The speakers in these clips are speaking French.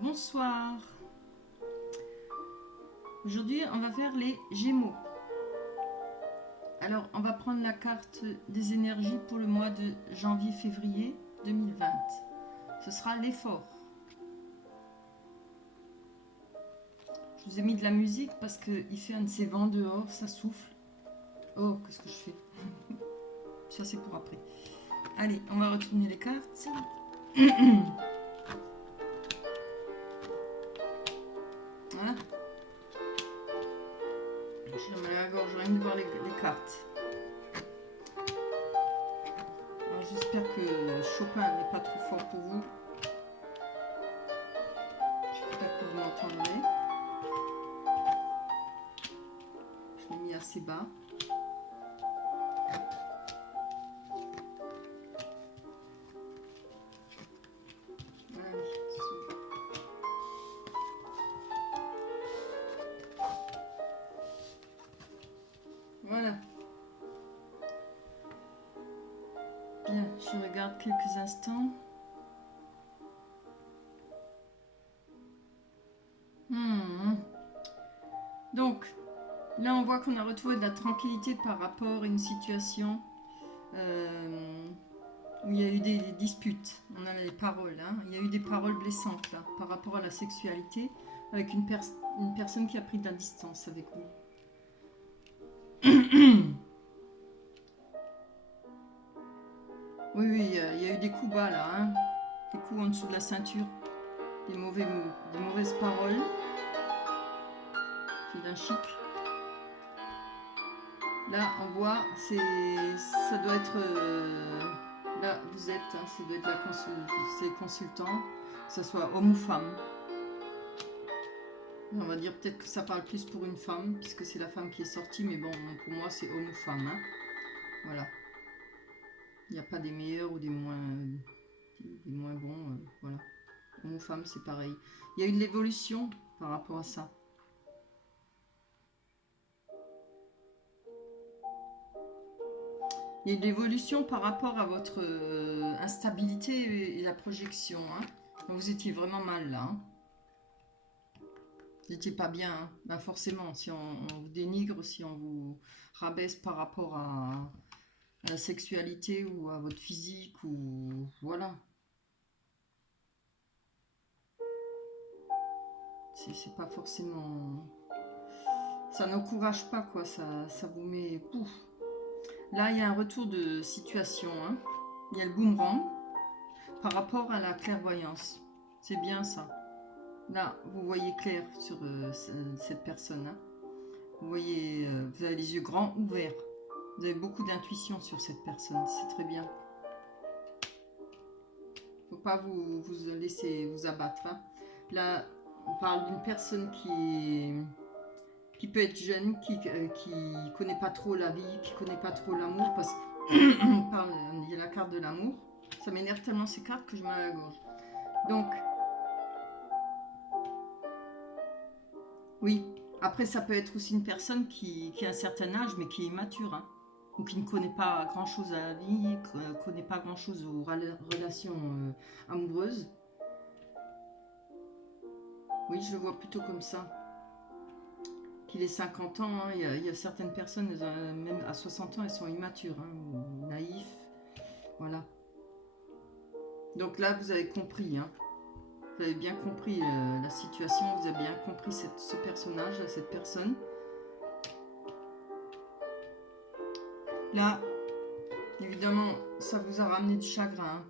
Bonsoir. Aujourd'hui, on va faire les Gémeaux. Alors, on va prendre la carte des énergies pour le mois de janvier-février 2020. Ce sera l'effort. Je vous ai mis de la musique parce qu'il fait un de ces vents dehors, ça souffle. Oh, qu'est-ce que je fais? Ça, c'est pour après. Allez, on va retourner les cartes. Voilà. Je me mets à la gorge, rien de voir les cartes. Alors, j'espère que Chopin n'est pas trop fort pour vous. J'espère que vous m'entendrez. Je l'ai mis assez bas. Voilà. Bien, je regarde quelques instants. Donc, là on voit qu'on a retrouvé de la tranquillité par rapport à une situation où il y a eu des disputes. On a les paroles, hein. Il y a eu des paroles blessantes là, par rapport à la sexualité, avec une personne qui a pris de la distance avec vous. Oui, il y a eu des coups bas là, hein. Des coups en dessous de la ceinture, des mauvaises paroles. C'est d'un chic. Là, on voit, ça doit être... là, vous êtes, hein, ça doit être c'est consultant, que ce soit homme ou femme. On va dire peut-être que ça parle plus pour une femme, puisque c'est la femme qui est sortie, mais bon, pour moi, c'est homme ou femme. Hein. Voilà. Il n'y a pas des meilleurs ou des moins bons. Voilà. Homme ou femme, c'est pareil. Il y a eu de l'évolution par rapport à ça. Il y a de l'évolution par rapport à votre instabilité et la projection. Hein. Vous étiez vraiment mal là. Hein. Vous n'étiez pas bien. Hein. Ben forcément, si on vous dénigre, si on vous rabaisse par rapport à la sexualité ou à votre physique, ou voilà. C'est pas forcément... Ça n'encourage pas, quoi. Ça vous met... Pouf. Là, il y a un retour de situation. Hein. Il y a le boomerang par rapport à la clairvoyance. C'est bien ça. Là, vous voyez clair sur cette personne. Hein. Vous voyez, vous avez les yeux grands ouverts. Vous avez beaucoup d'intuition sur cette personne. C'est très bien. Faut pas vous laisser vous abattre. Hein. Là, on parle d'une personne qui peut être jeune, qui connaît pas trop la vie, qui connaît pas trop l'amour, parce qu'on parle, il y a la carte de l'amour. Ça m'énerve tellement ces cartes que je mets à la gorge. Donc, oui. Après, ça peut être aussi une personne qui a un certain âge, mais qui est immature, hein, ou qui ne connaît pas grand-chose à la vie, ne connaît pas grand-chose aux relations amoureuses. Oui, je le vois plutôt comme ça. Qu'il ait 50 ans, hein, il y a certaines personnes, même à 60 ans, elles sont immatures, hein, ou naïfs. Voilà. Donc là, vous avez compris, hein. Vous avez bien compris la situation, vous avez bien compris ce personnage, cette personne. Là, évidemment, ça vous a ramené du chagrin. Hein.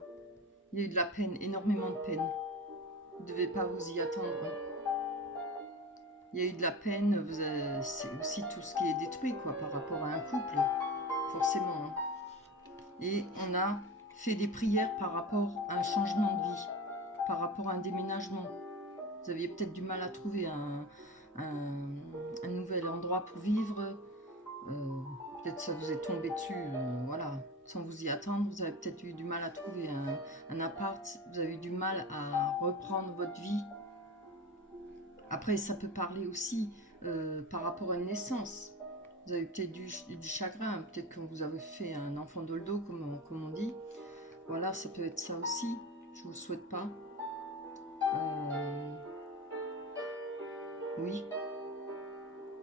Il y a eu de la peine, énormément de peine. Vous ne devez pas vous y attendre. Hein. Il y a eu de la peine, c'est aussi tout ce qui est détruit quoi, par rapport à un couple, forcément. Hein. Et on a fait des prières par rapport à un changement de vie, par rapport à un déménagement. Vous aviez peut-être du mal à trouver un nouvel endroit pour vivre. Peut-être ça vous est tombé dessus, voilà, sans vous y attendre. Vous avez peut-être eu du mal à trouver un appart. Vous avez eu du mal à reprendre votre vie. Après, ça peut parler aussi par rapport à une naissance. Vous avez peut-être du chagrin, peut-être que vous avez fait un enfant dans le dos, comme on dit. Voilà, ça peut être ça aussi. Je ne vous le souhaite pas. oui.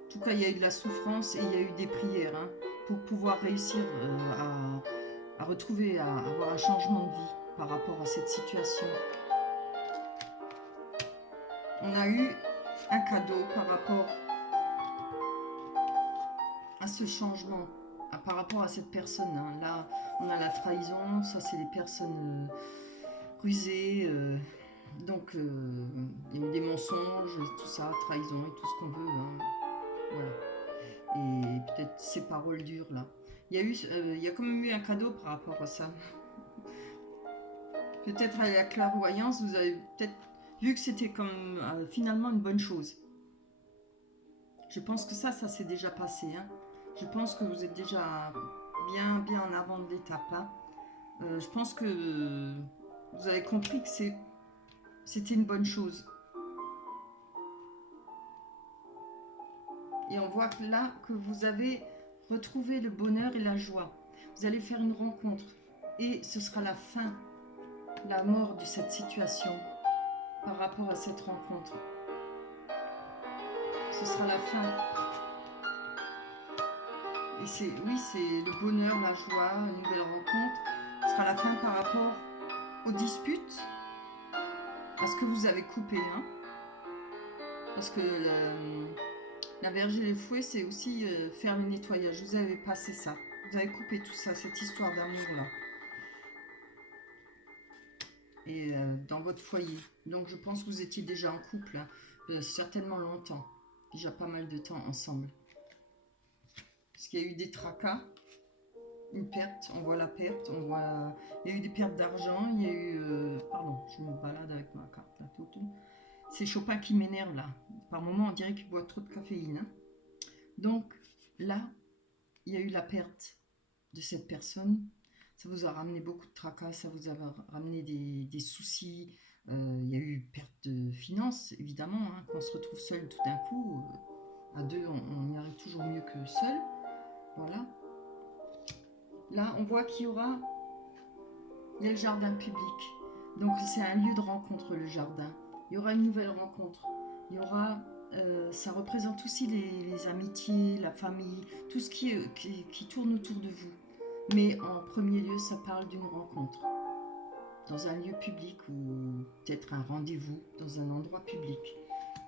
En tout cas, il y a eu de la souffrance et il y a eu des prières hein, pour pouvoir réussir à retrouver, à avoir un changement de vie par rapport à cette situation. On a eu un cadeau par rapport à ce changement, par rapport à cette personne. Hein. Là, on a la trahison, ça c'est les personnes rusées. Donc, il y a eu des mensonges, tout ça, trahison et tout ce qu'on veut. Hein. Voilà. Et peut-être ces paroles dures là. Il y a quand même eu un cadeau par rapport à ça. Peut-être à la clairvoyance, vous avez peut-être vu que c'était comme finalement une bonne chose. Je pense que ça s'est déjà passé. Hein. Je pense que vous êtes déjà bien en avant de l'étape. Hein. Je pense que vous avez compris que c'était une bonne chose. Et on voit que là, que vous avez retrouvé le bonheur et la joie. Vous allez faire une rencontre. Et ce sera la fin, la mort de cette situation par rapport à cette rencontre. Ce sera la fin. Et c'est le bonheur, la joie, une nouvelle rencontre. Ce sera la fin par rapport aux disputes, à ce que vous avez coupé. Hein. Parce que la verge et les fouets, c'est aussi faire le nettoyage. Vous avez passé ça. Vous avez coupé tout ça, cette histoire d'amour-là. Et dans votre foyer. Donc je pense que vous étiez déjà en couple, hein, certainement longtemps. Déjà pas mal de temps ensemble. Parce qu'il y a eu des tracas, une perte, on voit la perte, on voit... Il y a eu des pertes d'argent, il y a eu... Pardon, je me balade avec ma carte là, tout. C'est Chopin qui m'énerve là. Par moments, on dirait qu'il boit trop de caféine. Hein. Donc, là, il y a eu la perte de cette personne. Ça vous a ramené beaucoup de tracas, ça vous a ramené des soucis. Il y a eu perte de finances, évidemment. Hein. Quand on se retrouve seul tout d'un coup, à deux, on y arrive toujours mieux que seul. Voilà. Là, on voit qu'il y aura... Il y a le jardin public. Donc, c'est un lieu de rencontre, le jardin. Il y aura une nouvelle rencontre. Il y aura... ça représente aussi les amitiés, la famille, tout ce qui tourne autour de vous. Mais en premier lieu, ça parle d'une rencontre. Dans un lieu public ou peut-être un rendez-vous dans un endroit public.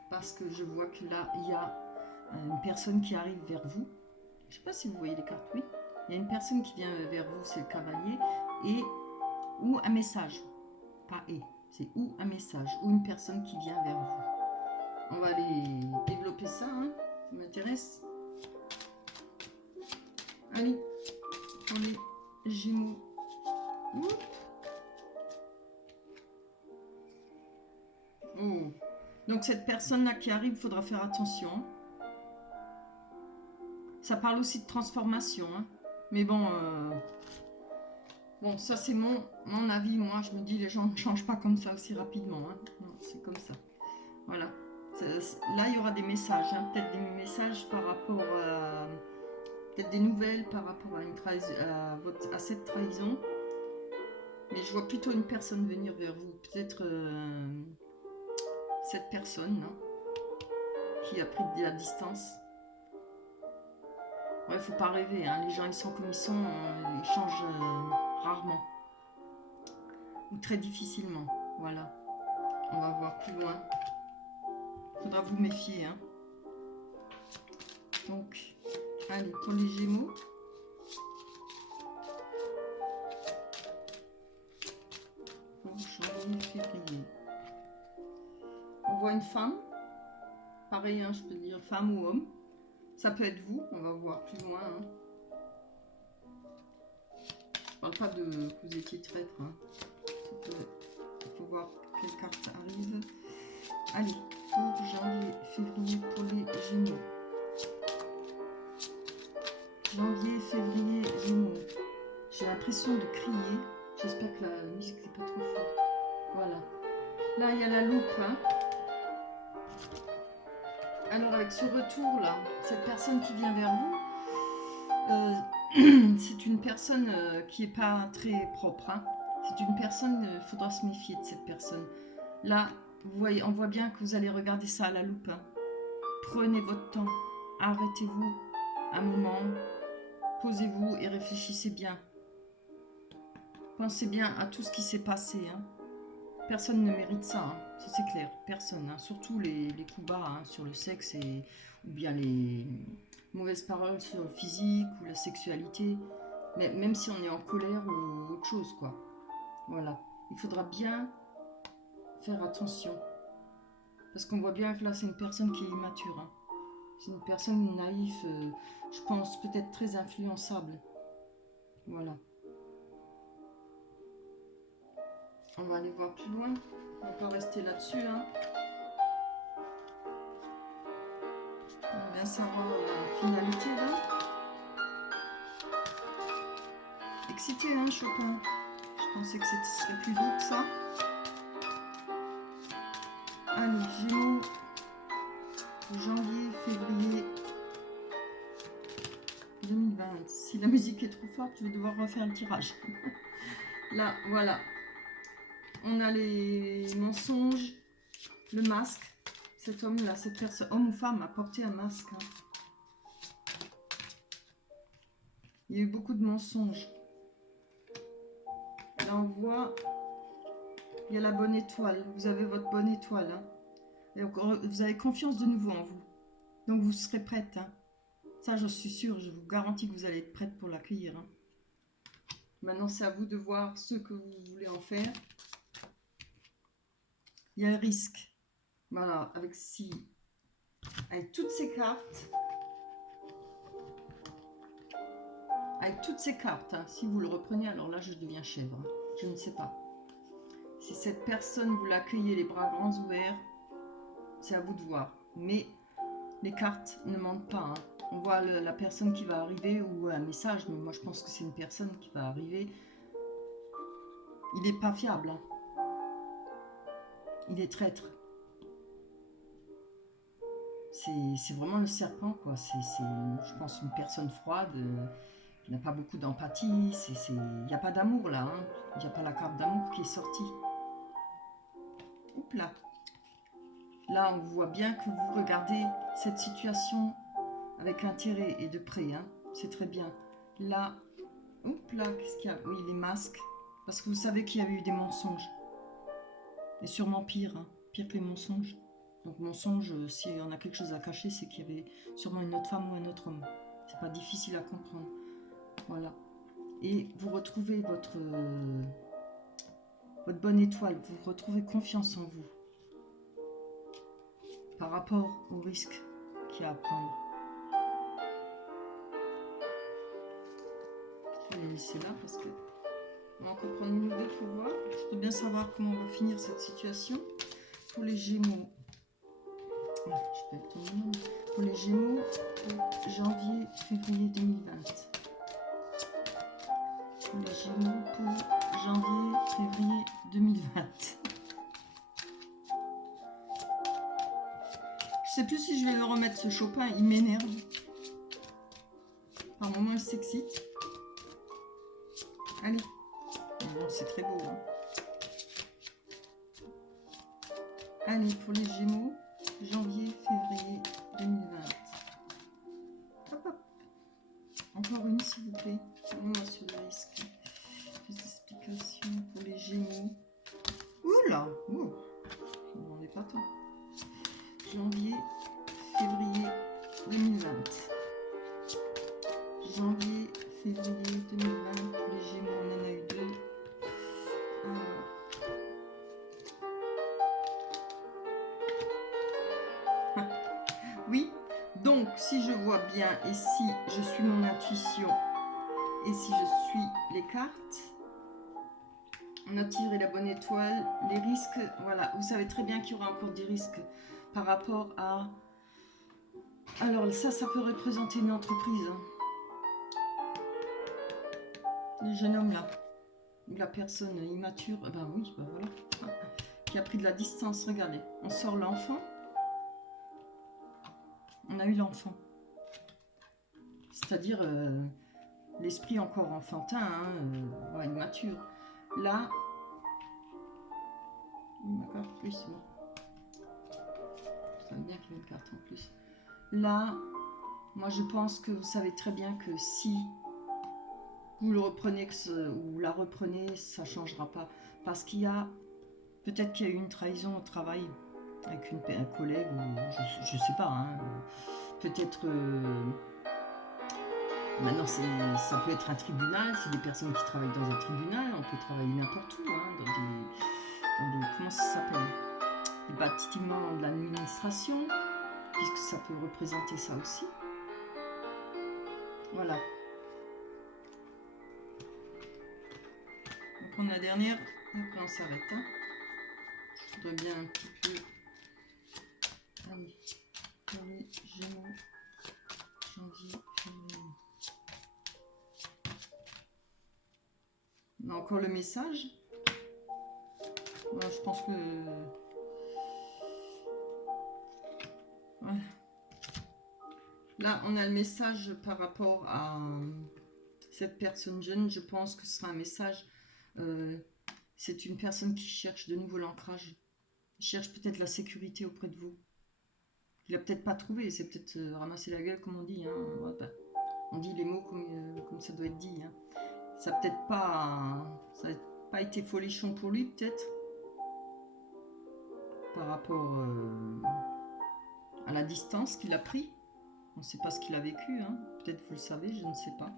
Parce que je vois que là, il y a une personne qui arrive vers vous. Je ne sais pas si vous voyez les cartes, oui. Il y a une personne qui vient vers vous, c'est le cavalier. Ou un message. Pas et. C'est ou un message. Ou une personne qui vient vers vous. On va aller développer ça, hein. Ça m'intéresse. Allez. Pour les Gémeaux. Oups. Oh. Donc cette personne-là qui arrive, il faudra faire attention. Ça parle aussi de transformation. Hein. Mais bon, bon, ça c'est mon avis. Moi, je me dis, les gens ne changent pas comme ça aussi rapidement. Hein. C'est comme ça. Voilà. Là, il y aura des messages. Hein. Peut-être des messages par rapport à... Peut-être des nouvelles par rapport à, à cette trahison. Mais je vois plutôt une personne venir vers vous. Peut-être cette personne hein, qui a pris de la distance. Ouais, il ne faut pas rêver. Hein. Les gens, ils sont comme ils sont. Ils changent rarement. Ou très difficilement. Voilà. On va voir plus loin. Il faudra vous méfier. Hein. Donc, allez, pour les Gémeaux. Janvier, février. On voit une femme. Pareil, hein, je peux dire femme ou homme. Ça peut être vous, on va voir plus loin. Hein. Je parle pas de que vous étiez traître. Hein. Il faut voir quelle carte arrive. Allez, pour janvier, février pour les Gémeaux. Janvier, février, Gémeaux. J'ai l'impression de crier. J'espère que la musique n'est pas trop forte. Voilà. Là, il y a la loupe. Hein. Alors, avec ce retour-là, cette personne qui vient vers vous, c'est une personne qui n'est pas très propre. Hein. C'est une personne, il faudra se méfier de cette personne. Là, vous voyez, on voit bien que vous allez regarder ça à la loupe. Hein. Prenez votre temps. Arrêtez-vous un moment. Posez-vous et réfléchissez bien. Pensez bien à tout ce qui s'est passé. Hein. Personne ne mérite ça, hein. Ça c'est clair. Personne. Hein. Surtout les coups bas hein, sur le sexe ou bien les mauvaises paroles sur le physique ou la sexualité. Mais même si on est en colère ou autre chose, quoi. Voilà. Il faudra bien faire attention. Parce qu'on voit bien que là, c'est une personne qui est immature. Hein. C'est une personne naïve, je pense, peut-être très influençable. Voilà. On va aller voir plus loin. On peut rester là-dessus. Hein. On va bien savoir la finalité, là. Excité, hein, Chopin. Je pensais que ce serait plus doux que ça. Allez, Gémeaux. Janvier, février 2020. Si la musique est trop forte, je vais devoir refaire le tirage. Là, voilà. On a les mensonges, le masque. Cet homme-là, cette personne, homme ou femme, a porté un masque. Hein. Il y a eu beaucoup de mensonges. Là, on voit, il y a la bonne étoile. Vous avez votre bonne étoile. Hein. Et vous avez confiance de nouveau en vous. Donc, vous serez prête. Hein. Ça, je suis sûre. Je vous garantis que vous allez être prête pour l'accueillir. Hein. Maintenant, c'est à vous de voir ce que vous voulez en faire. Il y a le risque. Voilà, avec toutes ces cartes. Avec toutes ces cartes, hein, si vous le reprenez, alors là, je deviens chèvre. Je ne sais pas. Si cette personne, vous l'accueillez les bras grands ouverts, c'est à vous de voir. Mais les cartes ne mentent pas. Hein. On voit la personne qui va arriver ou un message, mais moi, je pense que c'est une personne qui va arriver. Il n'est pas fiable. Hein. Il est traître. C'est vraiment le serpent, quoi. C'est, je pense, une personne froide qui n'a pas beaucoup d'empathie. Il n'y a pas d'amour, là. Hein. Il n'y a pas la carte d'amour qui est sortie. Oups là. Là, on voit bien que vous regardez cette situation avec intérêt et de près. Hein. C'est très bien. Là, oups là, qu'est-ce qu'il y a? Oui, les masques. Parce que vous savez qu'il y a eu des mensonges. Et sûrement pire. Hein. Pire que les mensonges. Donc mensonge, si on a quelque chose à cacher, c'est qu'il y avait sûrement une autre femme ou un autre homme. C'est pas difficile à comprendre. Voilà. Et vous retrouvez votre bonne étoile. Vous retrouvez confiance en vous. Par rapport au risque qu'il y a à prendre. Je vais les laisser là parce que on va encore prendre une ou deux pour voir. Je veux bien savoir comment on va finir cette situation. Pour les Gémeaux. Pour les Gémeaux, pour janvier, février 2020. Pour les Gémeaux, pour janvier, février 2020. Je sais plus si je vais le remettre ce Chopin, il m'énerve. Par moments, il s'excite. Allez. Bon, c'est très beau. Hein. Allez, pour les Gémeaux. Janvier, février 2020. Hop, hop. Encore une, s'il vous plaît. Moi, sur le risque. Plus d'explications pour les Gémeaux. Oula, je ne m'en ai pas tant. Janvier, février 2020. Janvier, février 2020. Pour les Gémeaux, on en a eu deux. Alors. Oui, donc si je vois bien et si je suis mon intuition et si je suis les cartes, on a tiré la bonne étoile, les risques, voilà, vous savez très bien qu'il y aura encore des risques par rapport à... Alors ça peut représenter une entreprise. Le jeune homme là, ou la personne immature, ben oui, ben voilà, qui a pris de la distance, regardez, on sort l'enfant. On a eu l'enfant. C'est-à-dire l'esprit encore enfantin, hein, immature. Là, d'accord, plus c'est bon. Ça veut bien qu'il y ait une carte en plus. Là, moi je pense que vous savez très bien que si vous le reprenez ou la reprenez, ça ne changera pas. Parce qu'il y a, peut-être qu'il y a eu une trahison au travail avec un collègue, ou je ne sais pas, hein, peut-être... maintenant, ça peut être un tribunal, c'est des personnes qui travaillent dans un tribunal, on peut travailler n'importe où, hein, dans des... Comment ça s'appelle? Les bâtiments de l'administration, puisque ça peut représenter ça aussi. Voilà. Donc on a la dernière, après on s'arrête. Hein. Je voudrais bien un petit peu... Allez, allez, Gémeaux, janvier, février. On a encore le message. Voilà, je pense que... Ouais. Là, on a le message par rapport à cette personne jeune. Je pense que ce sera un message... c'est une personne qui cherche de nouveau l'ancrage. Il cherche peut-être la sécurité auprès de vous. Il n'a peut-être pas trouvé. C'est peut-être ramasser la gueule, comme on dit. Hein. On dit les mots comme ça doit être dit. Hein. Ça n'a peut-être pas été folichon pour lui, peut-être. Par rapport à la distance qu'il a pris. On ne sait pas ce qu'il a vécu. Hein. Peut-être vous le savez, je ne sais pas.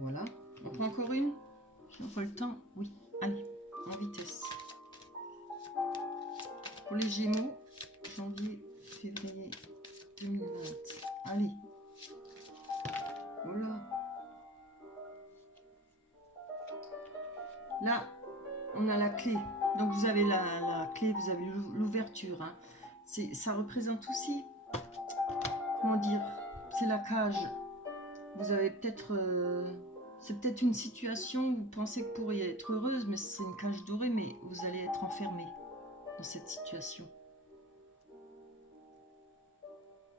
Voilà. On prend encore une. J'ai encore le temps. Oui. Allez, en vitesse. Pour les Gémeaux, janvier, février 2020. Allez. Voilà. Là, on a la clé. Donc vous avez la clé, vous avez l'ouverture. Hein. Ça représente aussi, comment dire, c'est la cage. Vous avez peut-être... c'est peut-être une situation où vous pensez que vous pourriez être heureuse, mais c'est une cage dorée, mais vous allez être enfermé dans cette situation.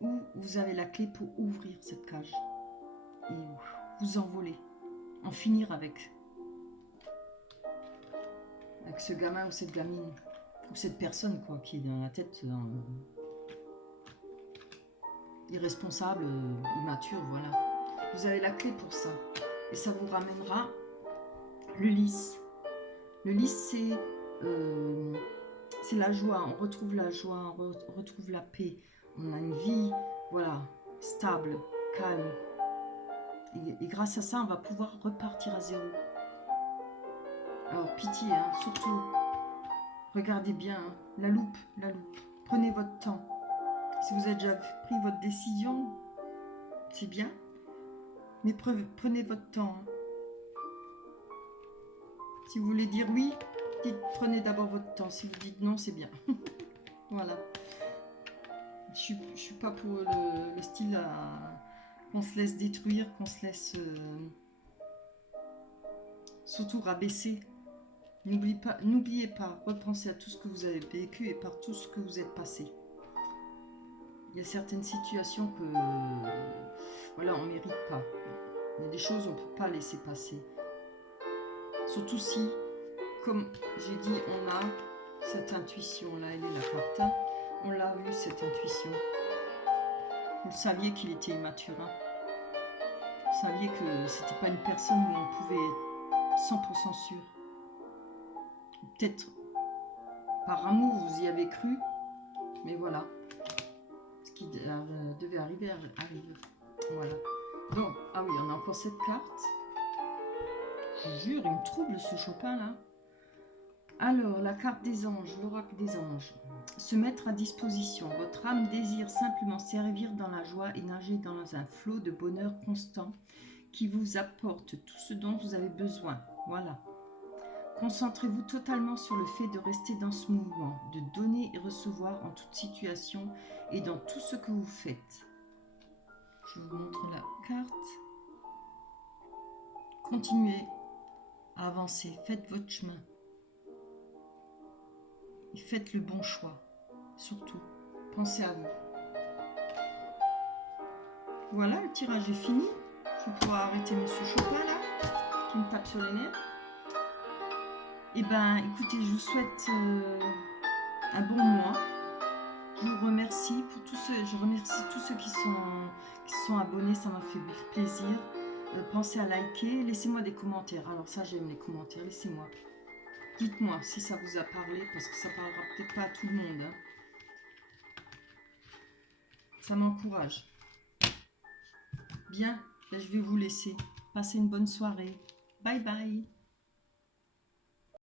Ou vous avez la clé pour ouvrir cette cage et vous envoler, en finir avec ce gamin ou cette gamine, ou cette personne quoi, qui est dans la tête irresponsable, immature, voilà. Vous avez la clé pour ça. Et ça vous ramènera le lys. Le lys, c'est la joie. On retrouve la joie, on retrouve la paix. On a une vie, voilà, stable, calme. Et grâce à ça, on va pouvoir repartir à zéro. Alors, pitié, hein, surtout, regardez bien, hein, la loupe. Prenez votre temps. Si vous avez déjà pris votre décision, c'est bien. Mais prenez votre temps. Hein. Si vous voulez dire oui, prenez d'abord votre temps. Si vous dites non, c'est bien. Voilà. Je suis pas pour le style qu'on se laisse détruire, qu'on se laisse surtout rabaisser. N'oubliez pas, repensez à tout ce que vous avez vécu et par tout ce que vous êtes passé. Il y a certaines situations que voilà, on ne mérite pas. Il y a des choses on ne peut pas laisser passer. Surtout si, comme j'ai dit, on a cette intuition-là, elle est la carte. On l'a vu, cette intuition. Vous saviez qu'il était immature. Hein. Vous saviez que c'était pas une personne où on pouvait être 100% sûr. Peut-être par amour, vous y avez cru, mais voilà. Ce qui devait arriver arrive. Voilà. Donc, ah oui, on a encore cette carte. Je vous jure, il me trouble ce Chopin là. Alors, la carte des anges, l'oracle des anges. Se mettre à disposition. Votre âme désire simplement servir dans la joie et nager dans un flot de bonheur constant qui vous apporte tout ce dont vous avez besoin. Voilà. Concentrez-vous totalement sur le fait de rester dans ce mouvement, de donner et recevoir en toute situation et dans tout ce que vous faites. Je vous montre la carte. Continuez à avancer, faites votre chemin. Et faites le bon choix. Surtout, pensez à vous. Voilà, le tirage est fini. Je vais pouvoir arrêter Monsieur Chopin là, qui me tape sur les nerfs. Eh ben, écoutez, je vous souhaite un bon mois. Je vous remercie pour tout ce... je remercie tous ceux qui sont abonnés, ça m'a fait plaisir. Pensez à liker, laissez-moi des commentaires. Alors ça, j'aime les commentaires, laissez-moi. Dites-moi si ça vous a parlé, parce que ça parlera peut-être pas à tout le monde. Hein. Ça m'encourage. Bien, ben, je vais vous laisser. Passez une bonne soirée. Bye bye.